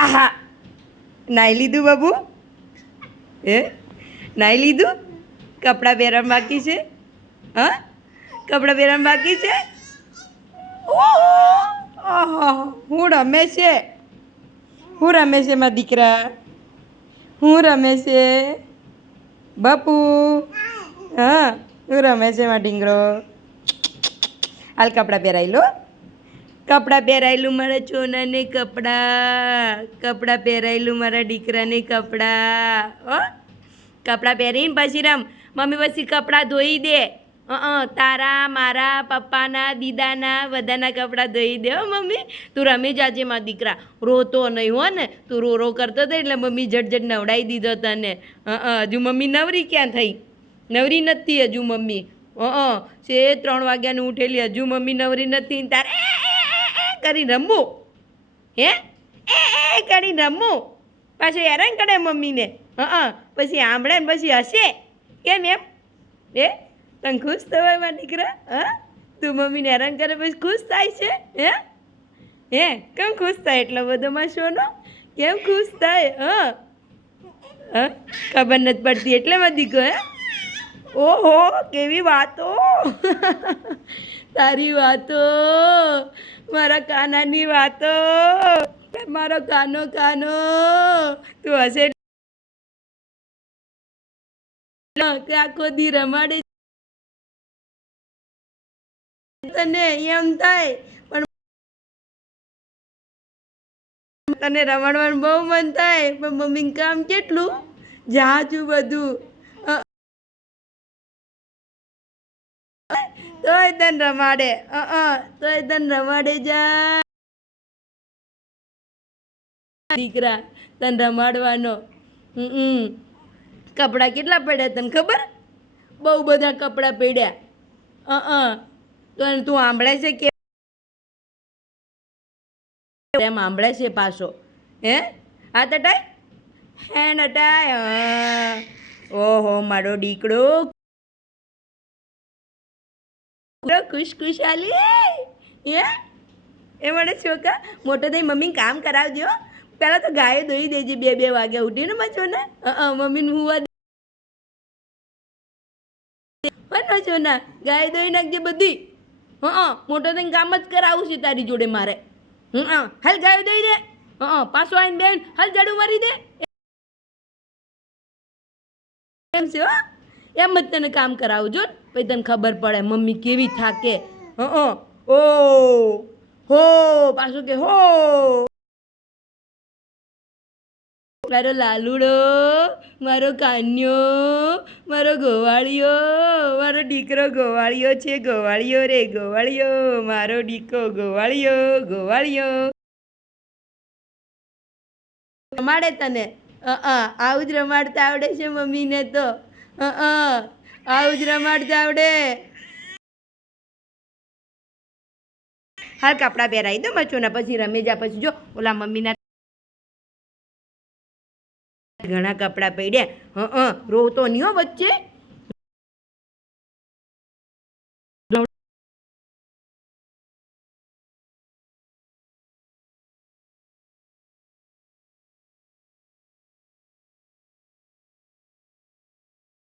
આહા, નાઈ લીધું બાબુ? એ નાઈ લીધું? કપડાં પહેરવા બાકી છે? હા, કપડાં પહેરવા બાકી છે? ઓહો, હું રમે છે? હું રમે છે મારા દીકરા? હું રમે છે બાપુ? હા, હું રમે છે મારા ઢીંગરો? હાલ કપડાં પહેરાવી લો. કપડાં પહેરાયેલું મારા ચોનાને કપડાં પહેરાયેલું મારા દીકરાને કપડાં. હો, કપડાં પહેરીને પછી રમ. મમ્મી પછી કપડાં ધોઈ દે. તારા, મારા, પપ્પાના, દીદાના બધાના કપડાં ધોઈ દે હો મમ્મી. તું રમી જાજે મારા દીકરા, રોતો નહીં હો ને. તું રો કરતો હતો એટલે મમ્મી ઝટ નવડાવી દીધો તને. હજુ મમ્મી નવરી ક્યાં થઈ? નવરી નથી હજુ મમ્મી. છે 3 વાગ્યાનું ઉઠેલી, હજુ મમ્મી નવરી નથી. તારે કરી રમવું? હે એ કરી રમવું? પાછું હેરાન કરે મમ્મીને. પછી સાંભળે ને પછી હશે. કેમ એમ? એ તને ખુશ થવાય મારા દીકરા? હા, તું મમ્મીને હેરાન કરે પછી ખુશ થાય છે? હે કેમ ખુશ થાય એટલો બધો માં શોનો? કેમ ખુશ થાય? ખબર નથી પડતી એટલે મારો દીકરો? ઓહો, કેવી વાતો! તારી વાતો, મારા કાનાની વાતો, મારો કાનો તું હશે કે આખો દી રમાડે તને એમ થાય, પણ તને રમાડવાનું બહુ મન થાય, પણ મમ્મીને કામ કેટલું જાજુ બધું. તોય તને રમાડે. તોય તને રમાડે જા દીકરા, તને રમાડવાનો. કપડાં કેટલા પડ્યા તને ખબર? બહુ બધા કપડાં પડ્યા. તો તું સાંભળે છે કે એમ સાંભળે છે પાછો? હે હાથ હટાય, હેન્ડ હટાય. ઓહો, મારો દીકરો ખુશખુશાલી. એ મને છોકરા મોટો થઈ મમ્મી કામ કરાવજો. પહેલાં તો ગાયો દોઈ દેજે 2 વાગ્યા ઉઠીને બચો ને. મમ્મીને હુવા છો ના, ગાય દોઈ નાખજે બધી. મોટો થઈને કામ જ કરાવું છે તારી જોડે મારે. હાલ ગાયો દોઈ દે. પાછો આવીને બેન હાલ ઝાડુ મારી દે. એમ છે હો, એમ જ તને કામ કરાવું જો, પછી તને ખબર પડે મમ્મી કેવી થાકે. ઓ હો, પાછું કે હો. મારો લાલુડો, મારો કાન્યો, મારો ગોવાળિયો, મારો દીકરો ગોવાળિયો છે. ગોવાળિયો રે ગોવાળિયો, મારો દીકરો ગોવાળિયો. રમાડે તને? આવું જ રમાડતા આવડે છે મમ્મીને તો. આવું જ રમાડતા આવડે. હાલ કપડાં પહેરાવી દો મચોના, પછી રમી જા. પછી જો ઓલા મમ્મીના ઘણા કપડાં પડ્યા. રોતો નહીં હો વચ્ચે.